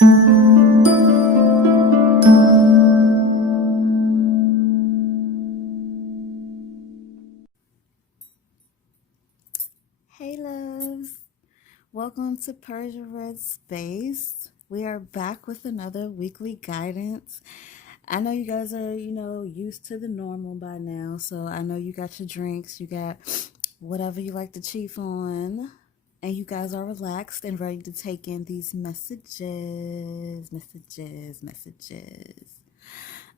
Hey loves, welcome to Persia Red Space. We are back with another weekly guidance. I know you guys are, used to the normal by now, so I know you got your drinks, you got whatever you like to chief on, and you guys are relaxed and ready to take in these messages.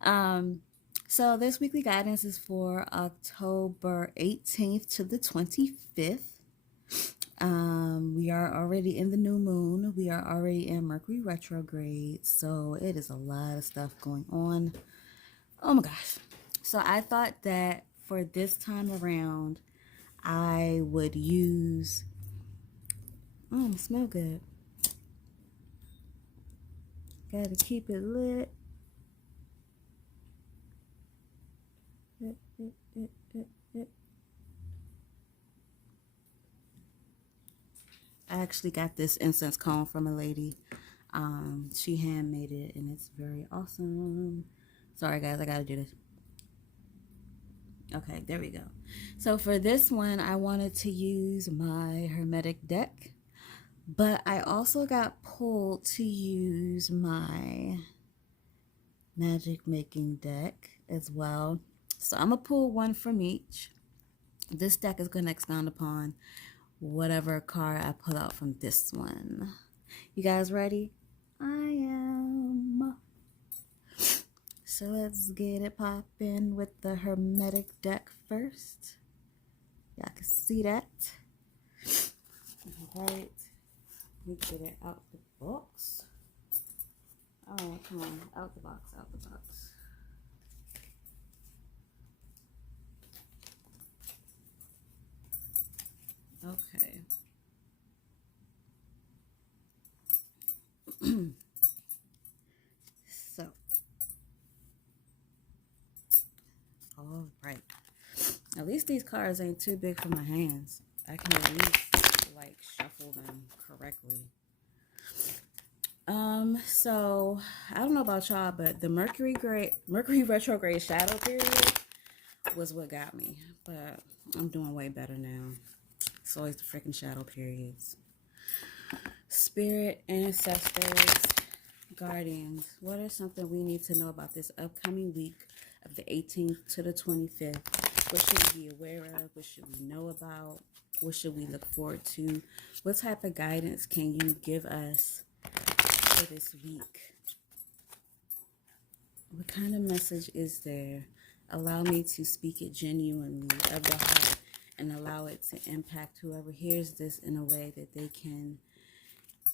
Um, so this weekly guidance is for October 18th to the 25th. We are already in the new moon. We are already in Mercury Retrograde. So it is a lot of stuff going on. Oh my gosh. So I thought that for this time around, I would use... it smells good. Gotta keep it lit. I actually got this incense cone from a lady. She handmade it and it's very awesome. Sorry guys, I gotta do this. Okay, there we go. So for this one, I wanted to use my Hermetic deck, but I also got pulled to use my magic making deck as well. So I'm gonna pull one from each. This deck is gonna expound upon whatever card I pull out from this one. You guys ready? I am. So let's get it poppin' with the Hermetic deck first. Y'all can see that. Alright. Let me get it out the box. Alright, come on. Out the box, out the box. Okay. So. All right. At least these cards ain't too big for my hands. I can at least like shuffle them correctly. So I don't know about y'all, but the Mercury retrograde shadow period was what got me. But I'm doing way better now. It's always the freaking shadow periods. Spirit, ancestors, guardians. What is something we need to know about this upcoming week of the 18th to the 25th? What should we be aware of? What should we know about? What should we look forward to? What type of guidance can you give us for this week? What kind of message is there? Allow me to speak it genuinely of the heart and allow it to impact whoever hears this in a way that they can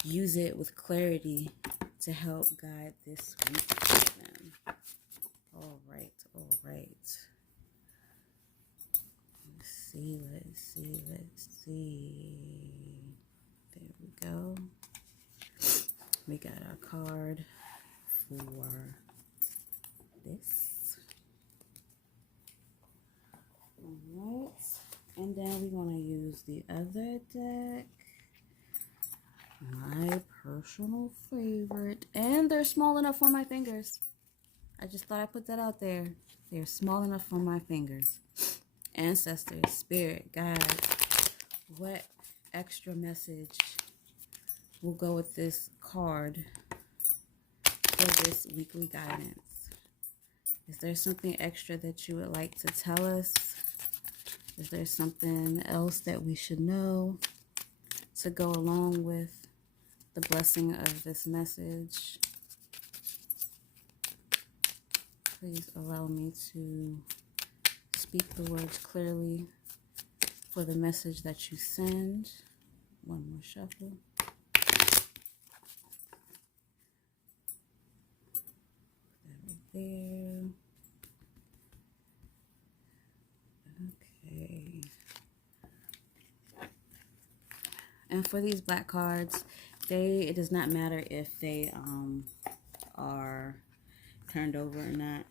use it with clarity to help guide this week for them. All right, all right. Let's see. There we go. We got our card for this. All right. And then we're going to use the other deck. My personal favorite. And they're small enough for my fingers. I just thought I'd put that out there. They're small enough for my fingers. Ancestors, spirit, guides. What extra message will go with this card for this weekly guidance? Is there something extra that you would like to tell us? Is there something else that we should know to go along with the blessing of this message? Please allow me to speak the words clearly for the message that you send. One more shuffle. There. Okay. And for these black cards, it does not matter if they are turned over or not.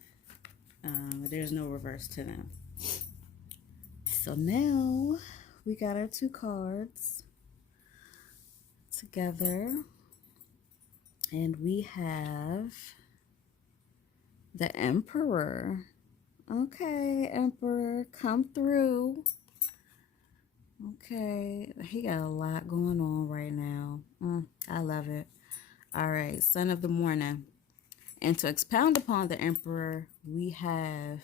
There's no reverse to them. So now we got our two cards together. And we have the Emperor. Okay, Emperor, come through. Okay, he got a lot going on right now. I love it. All right, Son of the Morning. And to expound upon the Emperor, we have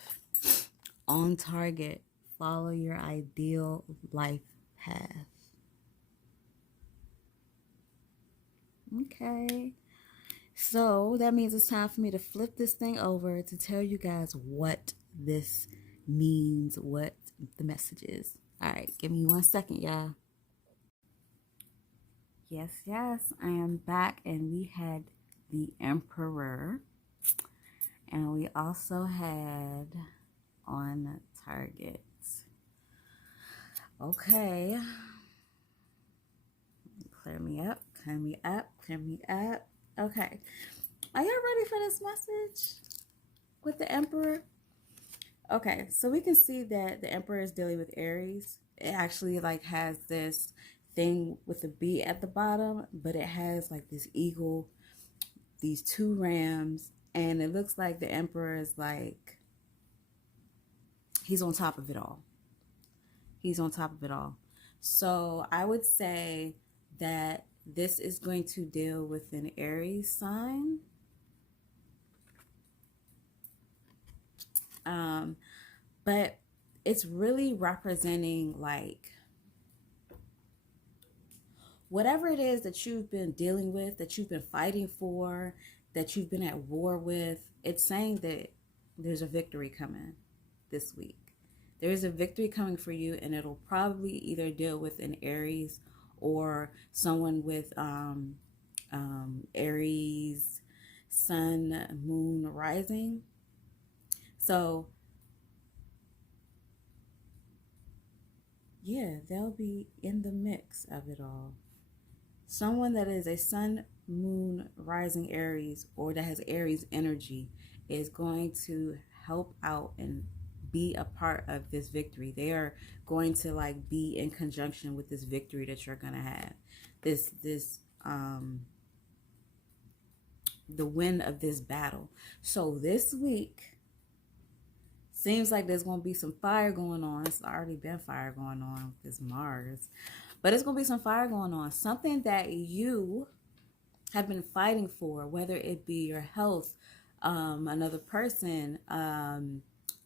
on target, follow your ideal life path. Okay, so that means it's time for me to flip this thing over to tell you guys what this means, what the message is. All right, give me 1 second, y'all. Yes, I am back, and we had the Emperor, and we also had on target. Okay, clear me up, clear me up, clear me up. Okay, are y'all ready for this message with the Emperor? Okay, so we can see that the Emperor is dealing with Aries. It actually like has this thing with the B at the bottom, but it has like this eagle, these 2 rams, and it looks like the Emperor is like, he's on top of it all. He's on top of it all. So I would say that this is going to deal with an Aries sign. But it's really representing like whatever it is that you've been dealing with, that you've been fighting for, that you've been at war with. It's saying that there's a victory coming this week. There is a victory coming for you, and it'll probably either deal with an Aries or someone with Aries, Sun, Moon, Rising. So yeah, they'll be in the mix of it all. Someone that is a Sun, Moon, Rising Aries, or that has Aries energy is going to help out and be a part of this victory. They are going to like be in conjunction with this victory that you're gonna have. The win of this battle. So this week seems like there's going to be some fire going on. It's already been fire going on with this Mars. But it's going to be some fire going on. Something that you have been fighting for, whether it be your health, another person,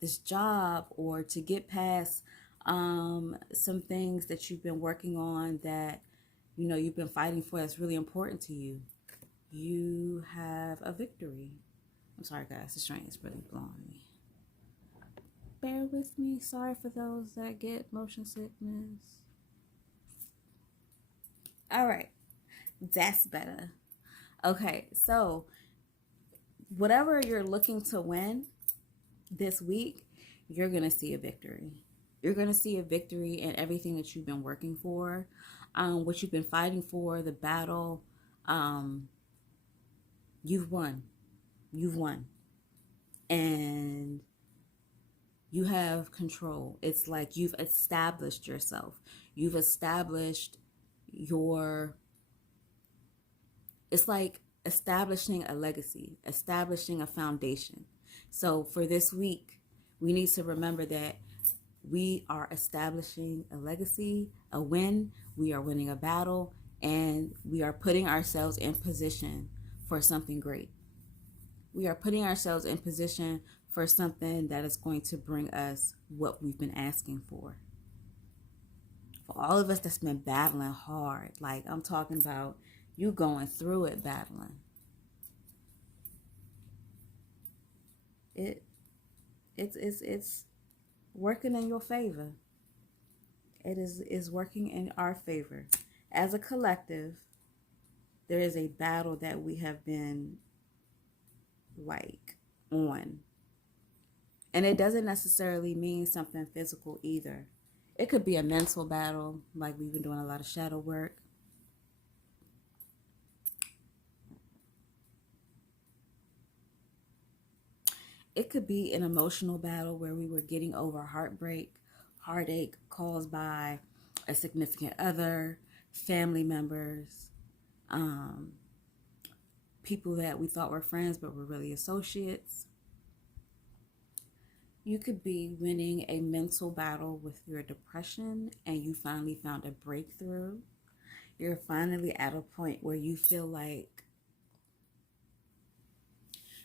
this job, or to get past some things that you've been working on that, you know, you've been fighting for that's really important to you. You have a victory. I'm sorry, guys. The strain is really blowing me. Bear with me. Sorry for those that get motion sickness. All right. That's better. Okay. So whatever you're looking to win this week, you're going to see a victory. You're going to see a victory in everything that you've been working for, what you've been fighting for, the battle. You've won. You've won. And you have control. It's like you've established yourself. You've established it's like establishing a legacy, establishing a foundation. So for this week, we need to remember that we are establishing a legacy, a win. We are winning a battle, and we are putting ourselves in position for something great. We are putting ourselves in position for something that is going to bring us what we've been asking for. For all of us that's been battling hard, like I'm talking about you going through it battling. It's working in your favor. It is working in our favor. As a collective, there is a battle that we have been like on. And it doesn't necessarily mean something physical either. It could be a mental battle, like we've been doing a lot of shadow work. It could be an emotional battle where we were getting over heartache caused by a significant other, family members, people that we thought were friends but were really associates. You could be winning a mental battle with your depression and you finally found a breakthrough. You're finally at a point where you feel like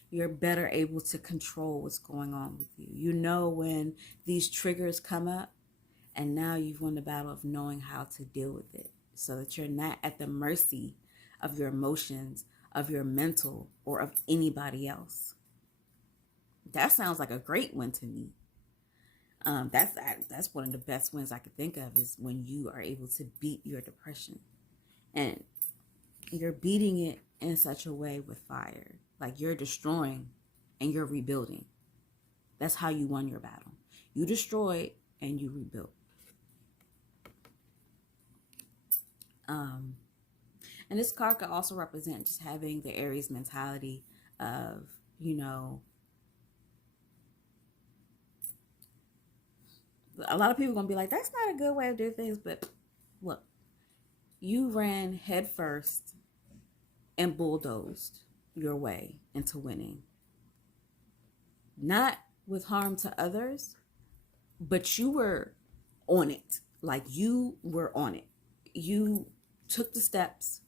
you're better able to control what's going on with you. You know when these triggers come up, and now you've won the battle of knowing how to deal with it so that you're not at the mercy of your emotions, of your mental, or of anybody else. That sounds like a great win to me. That's one of the best wins I could think of, is when you are able to beat your depression. And you're beating it in such a way with fire. Like you're destroying and you're rebuilding. That's how you won your battle. You destroyed and you rebuilt. And this card could also represent just having the Aries mentality of, you know, a lot of people are going to be like, that's not a good way of doing things. But look, you ran headfirst and bulldozed your way into winning. Not with harm to others, but you were on it. Like you were on it. You took the steps.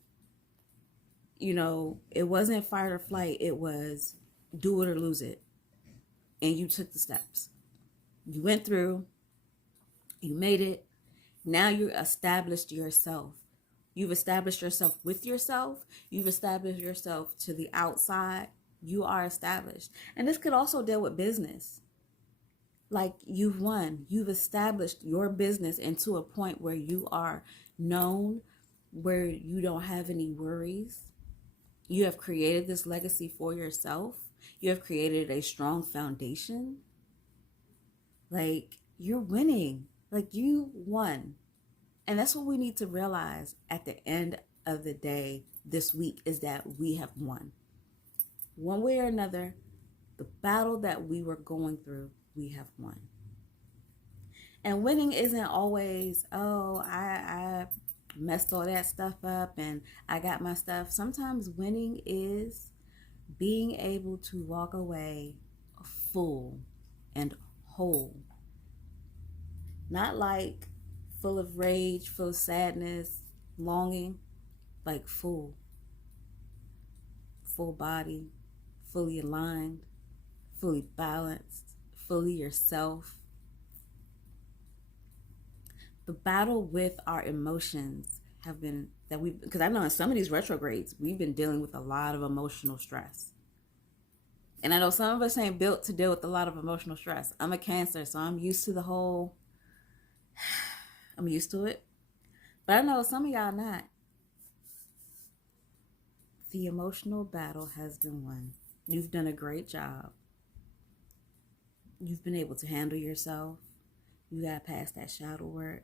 You know, it wasn't fight or flight. It was do it or lose it. And you took the steps. You went through. You made it. Now you established yourself. You've established yourself with yourself. You've established yourself to the outside. You are established. And this could also deal with business. Like you've won. You've established your business into a point where you are known, where you don't have any worries. You have created this legacy for yourself. You have created a strong foundation. Like you're winning. Like you won. And that's what we need to realize at the end of the day this week, is that we have won. One way or another, the battle that we were going through, we have won. And winning isn't always, oh, I messed all that stuff up and I got my stuff. Sometimes winning is being able to walk away full and whole. Not like full of rage, full of sadness, longing, like full body, fully aligned, fully balanced, fully yourself. The battle with our emotions have been because I know in some of these retrogrades, we've been dealing with a lot of emotional stress. And I know some of us ain't built to deal with a lot of emotional stress. I'm a Cancer, so I'm used to I'm used to it. But I know some of y'all not. The emotional battle has been won. You've done a great job. You've been able to handle yourself. You got past that shadow work.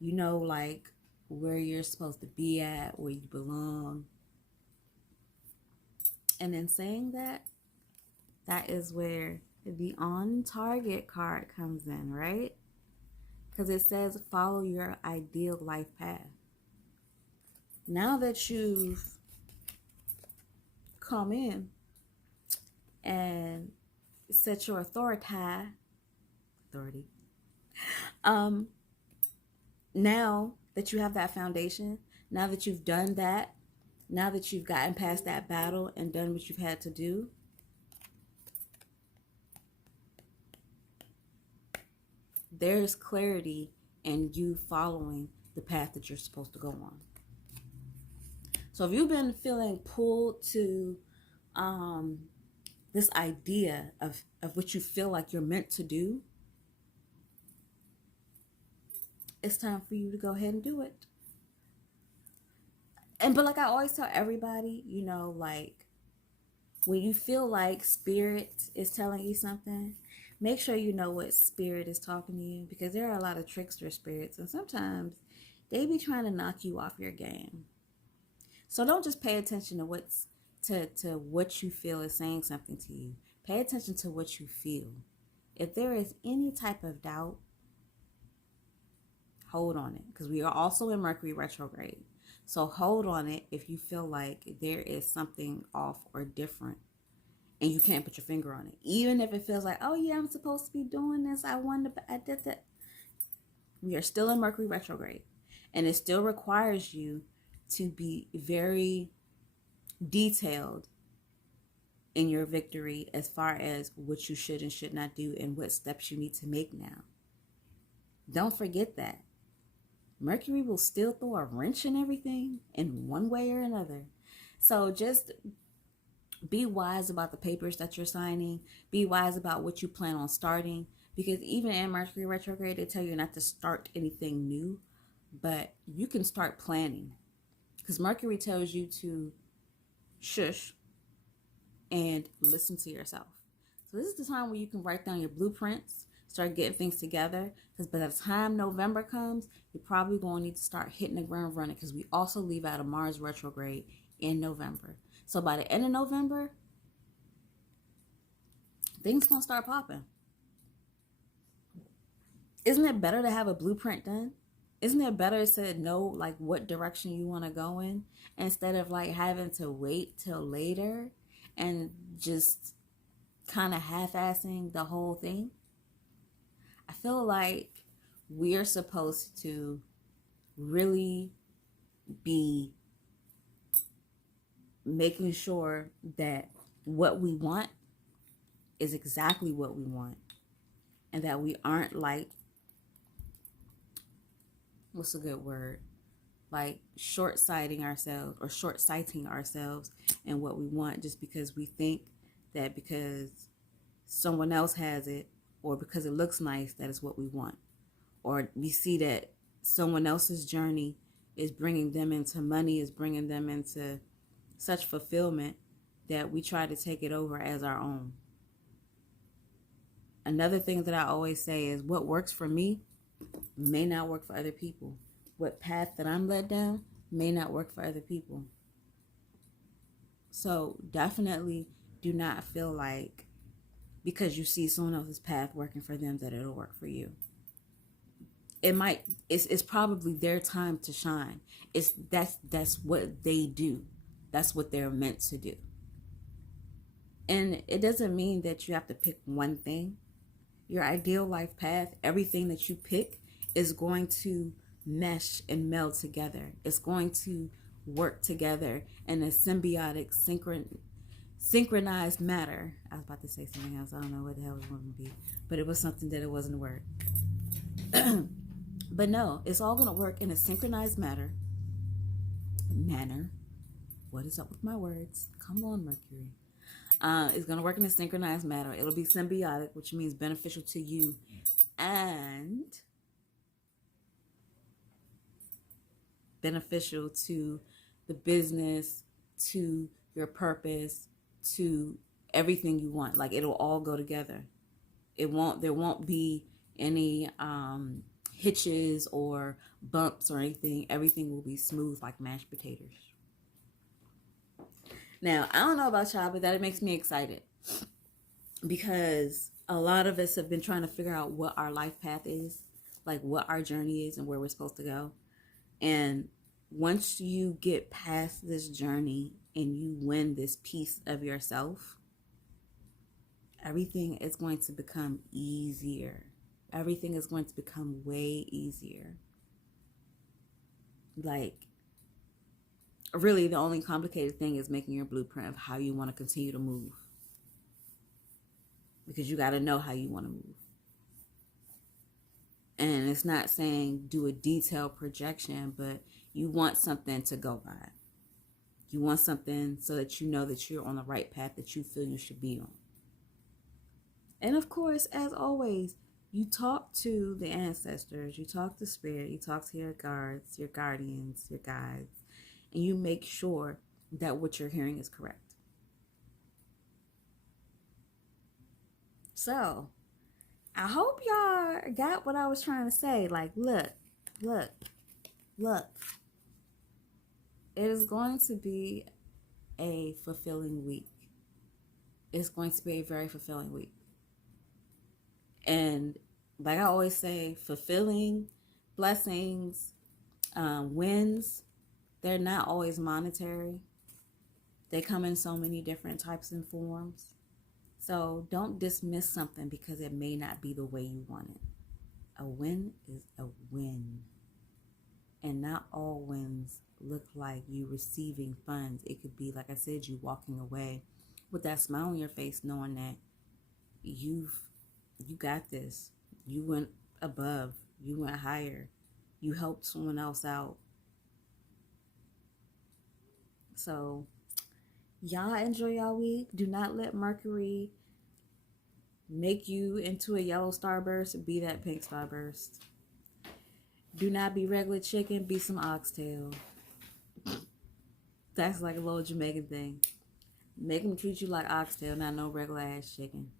You know, like, where you're supposed to be at, where you belong. And in saying that, that is where the on target card comes in, right? Because it says follow your ideal life path. Now that you've come in and set your authority, now that you have that foundation, now that you've done that, now that you've gotten past that battle and done what you've had to do, there's clarity in you following the path that you're supposed to go on. So if you've been feeling pulled to this idea of what you feel like you're meant to do, it's time for you to go ahead and do it. But like I always tell everybody, you know, like when you feel like spirit is telling you something, make sure you know what spirit is talking to you, because there are a lot of trickster spirits and sometimes they be trying to knock you off your game. So don't just pay attention to what you feel is saying something to you. Pay attention to what you feel. If there is any type of doubt, hold on it, because we are also in Mercury Retrograde. So hold on it if you feel like there is something off or different and you can't put your finger on it. Even if it feels like, oh yeah, I'm supposed to be doing this. I did that. We are still in Mercury retrograde. And it still requires you to be very detailed in your victory as far as what you should and should not do and what steps you need to make now. Don't forget that. Mercury will still throw a wrench in everything in one way or another. So just be wise about the papers that you're signing. Be wise about what you plan on starting. Because even in Mercury retrograde, they tell you not to start anything new. But you can start planning. Because Mercury tells you to shush and listen to yourself. So this is the time where you can write down your blueprints, start getting things together. Because by the time November comes, you're probably going to need to start hitting the ground running, because we also leave out of Mars retrograde in November. So by the end of November, things going to start popping. Isn't it better to have a blueprint done? Isn't it better to know like what direction you want to go in, instead of like having to wait till later and just kind of half-assing the whole thing? I feel like we're supposed to really be making sure that what we want is exactly what we want, and that we aren't like, what's a good word? Like short-sighting ourselves or short-sighting ourselves in what we want just because we think that because someone else has it or because it looks nice, that is what we want. Or we see that someone else's journey is bringing them into money, is bringing them into such fulfillment, that we try to take it over as our own. Another thing that I always say is what works for me may not work for other people. What path that I'm led down may not work for other people. So definitely do not feel like because you see someone else's path working for them that it'll work for you. It's probably their time to shine. That's what they do. That's what they're meant to do. And it doesn't mean that you have to pick one thing. Your ideal life path, everything that you pick is going to mesh and meld together. It's going to work together in a symbiotic, synchronized matter. I was about to say something else. I don't know what the hell it was going to be, but it was something that it wasn't a word. But no, it's all going to work in a synchronized manner. What is up with my words? Come on, Mercury. It's going to work in a synchronized manner. It'll be symbiotic, which means beneficial to you and beneficial to the business, to your purpose, to everything you want. Like it'll all go together. There won't be any hitches or bumps or anything. Everything will be smooth like mashed potatoes. Now, I don't know about y'all, but that makes me excited because a lot of us have been trying to figure out what our life path is, like what our journey is and where we're supposed to go. And once you get past this journey and you win this piece of yourself, everything is going to become easier. Everything is going to become way easier. Like, really, the only complicated thing is making your blueprint of how you want to continue to move. Because you got to know how you want to move. And it's not saying do a detailed projection, but you want something to go by. You want something so that you know that you're on the right path that you feel you should be on. And of course, as always, you talk to the ancestors, you talk to spirit, you talk to your guards, your guardians, your guides, and you make sure that what you're hearing is correct. So, I hope y'all got what I was trying to say. Like, look. It is going to be a fulfilling week. It's going to be a very fulfilling week. And like I always say, fulfilling, blessings, wins, They're not always monetary. They come in so many different types and forms. So don't dismiss something because it may not be the way you want it. A win is a win. And not all wins look like you receiving funds. It could be, like I said, you walking away with that smile on your face, knowing that you got this. You went above. You went higher. You helped someone else out. So y'all enjoy y'all week. Do not let Mercury make you into a yellow starburst. Be that pink starburst. Do not be regular chicken. Be some oxtail. That's like a little Jamaican thing. Make them treat you like oxtail, not no regular ass chicken.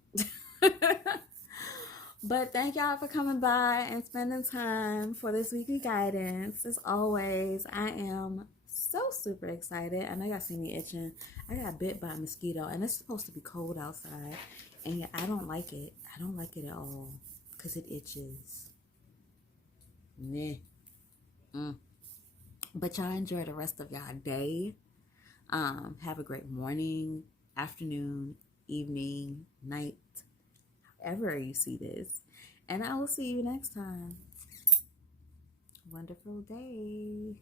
But thank y'all for coming by and spending time for this weekly guidance. As always, I am so super excited. I know y'all see me itching. I got bit by a mosquito, and it's supposed to be cold outside, and I don't like it. I don't like it at all because it itches. Meh. But y'all enjoy the rest of y'all day. Have a great morning, afternoon, evening, night, however you see this. And I will see you next time. Wonderful day.